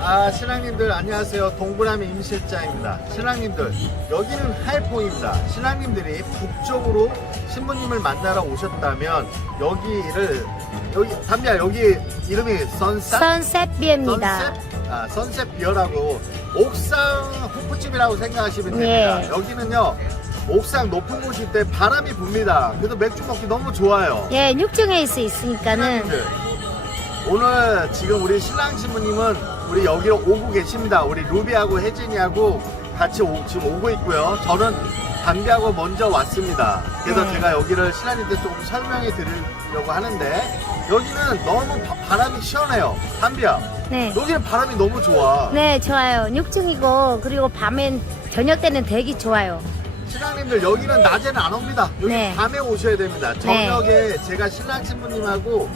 아, 신랑님들 안녕하세요. 동그라미 임실장입니다. 신랑님들, 여기는 하이포입니다. 신랑님들이 북쪽으로 신부님을 만나러 오셨다면 여기를 여기 담비야 여기 이름이 선셋 선셋 비입니다. 선셋 아, 선셋 비어라고 옥상 호프집이라고 생각하시면 됩니다. 예. 여기는요. 옥상 높은 곳일 때 바람이 붑니다. 그래서 맥주 먹기 너무 좋아요. 예, 육중에 있, 있으니까는 신랑님들, 오늘 지금 우리 신랑 신부님은 우리 여기로 오고 계십니다. 우리 루비하고 혜진이하고 같이 오- 지금 오고 있고요. 저는 담비하고 먼저 왔습니다. 그래서 네. 제가 여기를 신랑님들 조금 설명해 드리려고 하는데 여기는 너무 바, 바람이 시원해요. 담비야, 네. 여기는 바람이 너무 좋아. 네, 좋아요. 육중이고 그리고 밤엔 저녁 때는 되게 좋아요. 신랑님들 여기는 낮에는 안 옵니다. 여기 네. 밤에 오셔야 됩니다. 저녁에 제가 신랑 신부님하고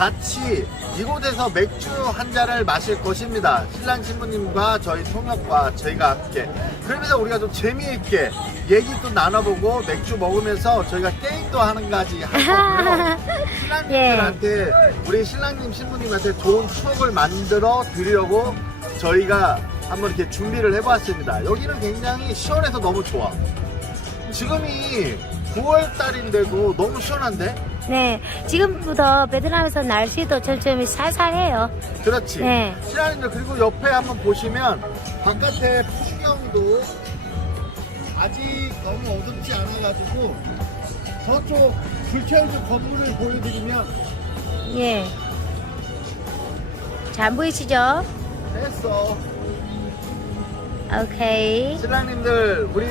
같이 이곳에서 맥주 한 잔을 마실 것입니다. 신랑 신부님과 저희 통역과 저희가 함께. 그러면서 우리가 좀 재미있게 얘기도 나눠보고 맥주 먹으면서 저희가 게임도 하는 가지 할 거고요. 신랑님들한테 우리 신랑님 신부님한테 좋은 추억을 만들어 드리려고 저희가 한번 이렇게 준비를 해봤습니다. 여기는 굉장히 시원해서 너무 좋아. 지금이 9월 달인데도 너무 시원한데? 네, 지금부터 베트남에서 날씨도 점점 살살해요. 그렇지. 네. 신랑님들 그리고 옆에 한번 보시면 바깥에 풍경도 아직 너무 어둡지 않아가지고 저쪽 불켜있는 건물을 보여드리면 예. 잘 안 보이시죠? 됐어. 오케이. 신랑님들 우리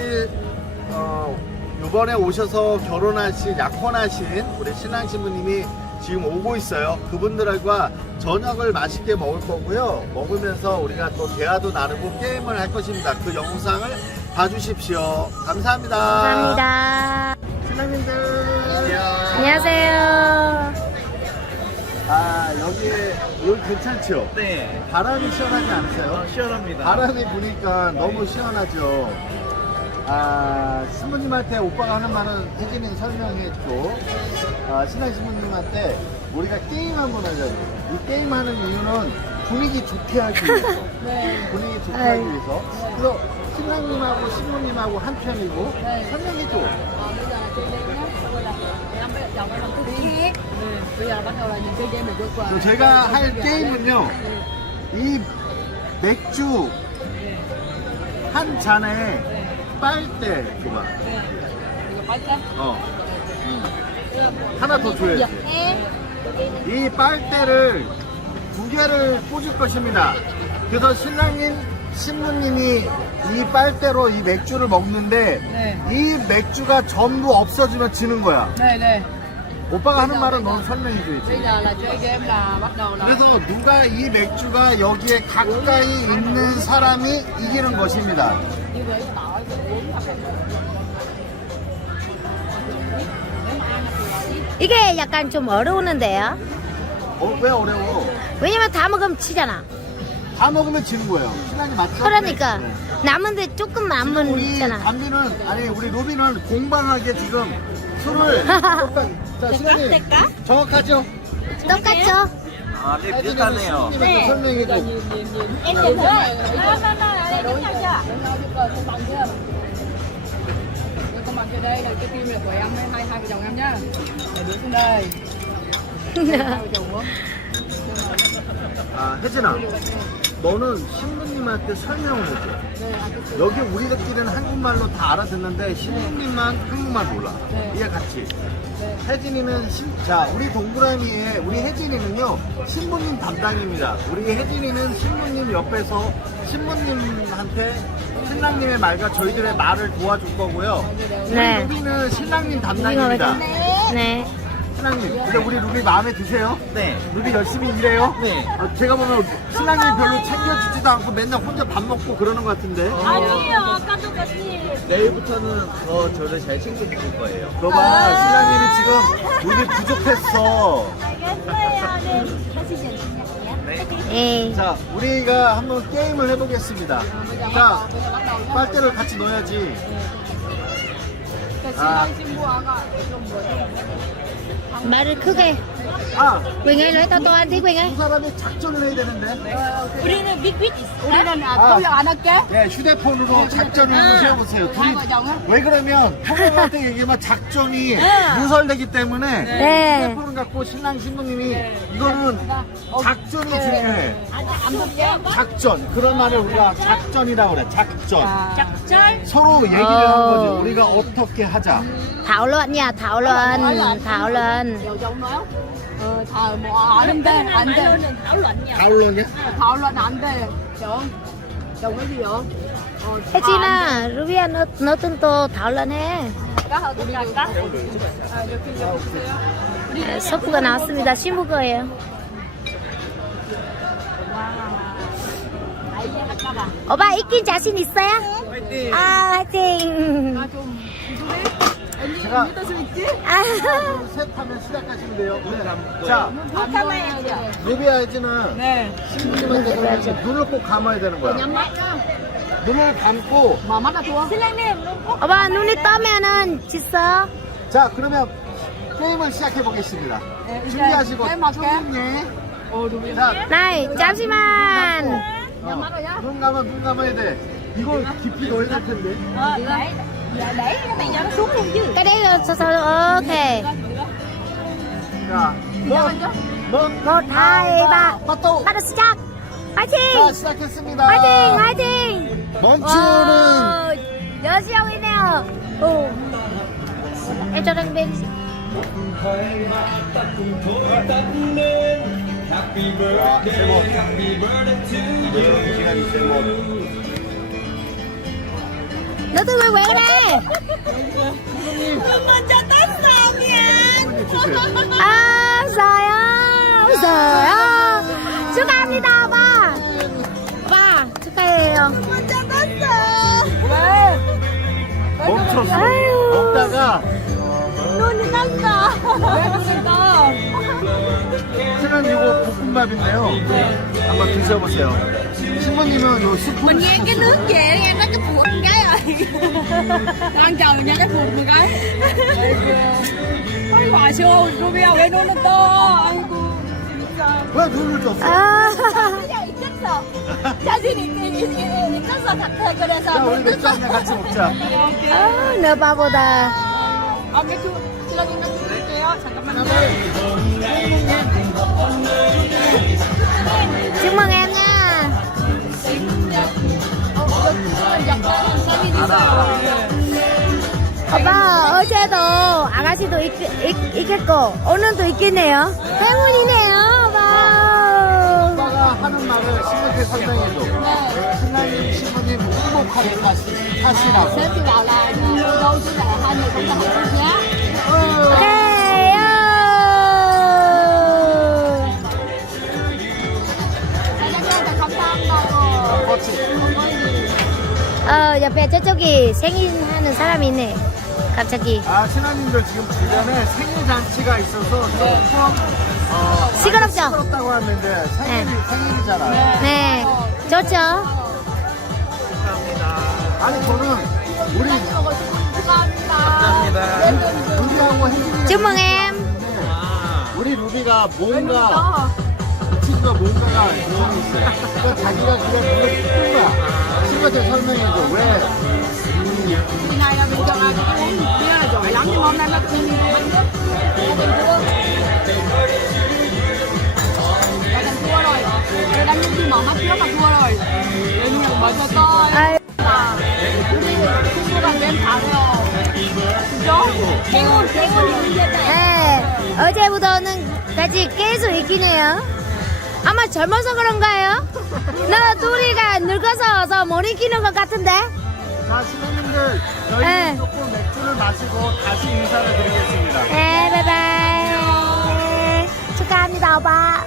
어, 이번에 오셔서 결혼하신 약혼하신 우리 신랑 신부님이 지금 오고 있어요. 그분들과 저녁을 맛있게 먹을 거고요. 먹으면서 우리가 또 대화도 나누고 게임을 할 것입니다. 그 영상을 봐주십시오. 감사합니다. 감사합니다. 신랑님들 안녕. 안녕하세요. 아 여기 여기 괜찮죠? 네, 바람이 시원하지 않으세요? 어, 시원합니다. 바람이 부니까 너무 시원하죠. 아, 신부님한테 오빠가 하는 말은 혜진이 설명했고, 아, 신랑 신부님한테 우리가 게임 한번 하자고. 이 게임 하는 이유는 분위기 좋게 하기 위해서. 분위기 좋게 하기 아유. 위해서. 그래서 신랑님하고 신부님하고 한 편이고, 설명해줘. Còn bây giờ là chơi game nhé. Bây giờ em với chồng em làm cái tiếng. Ừ, bây giờ bắt đầu là những cái game để vượt qua. 그럼 제가 할 게임은요, 이 맥주 한 잔에 빨대 그만. I거 빨대? 어. 하나 더 줘야지. 예. 이 빨대를 두 개를 꽂을 것입니다. 그래서 신랑님, 신부님이 이 빨대로 이 맥주를 먹는데 네. 이 맥주가 전부 없어지면 지는 거야. Đây đây. 오빠가 하는 말은 넌 설명해줘야지. Bây giờ là chơi game là bắt đầu là 그래서 누가 이 맥주가 여기에 가까이 있는 사람이 이기는 것입니다. như vậy 이게 약간 좀 어려우는데요. 어, 왜 어려워? 왜냐면 다 먹으면 치잖아. 다 먹으면 지는 거예요. 신랑이 맞죠? 그러니까 네. 남은데 조금 남은 우리 있잖아. 담비는 아니 우리 로비는 공방하게 지금 술을 자 시간이 정확하죠? 똑같죠? 아, 네, 비슷하네요. 네. 설명해 줘. em nhìn thôi. Nó nó nó đây đúng nhau chưa? Đúng nhau đây là cái là của em hai hai vợ chồng em nhá. Để đứng xuống đây. Hai vợ chồng uống. 아 혜진아, 너는 신부님한테 설명을 해줘. 여기 우리들끼리는 한국말로 다 알아듣는데 신부님만 한국말 몰라. 네. 이해 같이. 혜진이는 신, 자 우리 동그라미에 우리 혜진이는요 신부님 담당입니다. 우리 혜진이는 신부님 옆에서 신부님한테 신랑님의 말과 저희들의 말을 도와줄 거고요. 우리 네. 루비는 신랑님 담당입니다. 네. 신랑님, 근데 우리 루비 마음에 드세요? 네. 루비 열심히 일해요? 네. 아, 제가 보면 신랑님 별로 챙겨주지도 않고 맨날 혼자 밥 먹고 그러는 것 같은데. 아니에요. 깜짝이야. 내일부터는 더 저를 잘 챙겨줄 거예요. 너봐, 신랑님이 지금 루비 부족했어. 네. 예. 자, 우리가 한번 게임을 해보겠습니다. 자, 빨대를 같이 넣어야지. Bữa 말을 크게. 아, to ăn tí Quỳnh ơi 두 사람이 작전을 해야 되는데. 우리는 빅빅 우리는 아, 돌려 안 할게. 네, 휴대폰으로 작전을 한번 세워보세요. 둘이 á. 왜 그러면 통역한테 얘기하면 작전이 누설되기 때문에 네 휴대폰을 갖고 신랑 신부님이 이거는 작전이 중요해. 안 볼게. 작전. 그런 말을 우리가 작전이라고 그래. 작전. 작전. 서로 얘기를 어. 하는 거지. 우리가 어떻게 하자. thảo luận nha thảo luận thảo luận vợ chồng nói anh đây anh đây 다울러냐? thảo luận anh đây chồng chồng cái gì vậy ờ, Thế chi là Rubia nó nó từng tô thảo luận 해 cá hở tôi cá à, được khi cho 네, 서프가 나왔습니다 신부 거예요 오빠 있긴 자신 있어요? 아 화이팅 chung anh 제가 biết tôi suy chứ 아, 셋 하면 시작하시면 돼요. 네. 자, nói nha 루비아이즈는 nè 신부님한테 그러면 눈을 꼭 감아야 되는 거야. 눈을 감고 mở mắt ra thua 오빠 눈이 떠면은 졌어 자 그러면 게임을 시작해 보겠습니다. 준비하시고 cái mặt cái 예. ồ đúng rồi 자 나이 잠시만 어, 눈 감아 눈 감아야 돼. 이거 깊이 넣어야 될 텐데. Cái đấy là sao sao ok 자, 뭐, 뭐, một hai ba 빠또. bắt đầu start 자 화이팅 시작했습니다. 화이팅 화이팅 멈추는 와, 여시형이네요 오. em cho đăng bên 자, 제목. 네, 시간 이 제목. nó tôi quay quay đây 신부님 주세요. 아 저요 저요 축하합니다 오빠 오빠 축하해요 멈췄어. 아유. 먹다가 눈이 났어 신은 이거 볶음밥인데요. 한번 드셔보세요. 신부님은 요 스프. phụt một cái rồi đang chờ nghe cái phụt một cái ôi quả siêu Rubia cái nó nó to Ai cô, 진짜. 왜 눈을 줬어? 아 자신이 있어서 같아 그래서 자, 우리 맥주 한잔 같이 먹자. 아, 너 바보다 아 맥주 신랑님 맥주 드릴게요 잠깐만요 있, 있, 있겠고 오늘도 있겠네요 행운이네요 오빠 오빠가 하는 말을 신부한테 설명해줘. 신랑님, 신부님 행복하게 사시, 사시라고. nhé 오케이 사장님한테 감사한다고. 어 옆에 저쪽이 생일하는 사람이 있네 갑자기 아, 신하님들 지금 주변에 생일 잔치가 있어서 조금, 어, 시끄럽죠? 시끄럽다고 하는데 생일이, 생일이잖아요. 네 좋죠 아니, 저는 우리, 감사합니다 루비하고 혜진이 chúc mừng em 우리 루비가 뭔가 그 친구가 뭔가가 있어요. 그러니까 자기가 그냥 그걸 뜯은 거야. 친구한테 설명해줘. 왜? Kỳ này là mình chọn là cái uống bia là giỏi lắm nhưng hôm nay nó bánh nước đình thua Gia đình thua rồi Gia đình nhưng khi mở mắt trước là thua rồi Nên nhận mở cho tôi 아유, 자, 우리 친구가 맨 잘해요 그죠? 행운 행운 있는 네 어제부터는 같이 계속 해요 아마 젊어서 그런가요? 나 둘이가 늙어서 못 이기는 것 같은데 자, 신부님들, 저희 네. 조금 맥주를 마시고 다시 인사를 드리겠습니다. 네 바이바이 축하합니다 오빠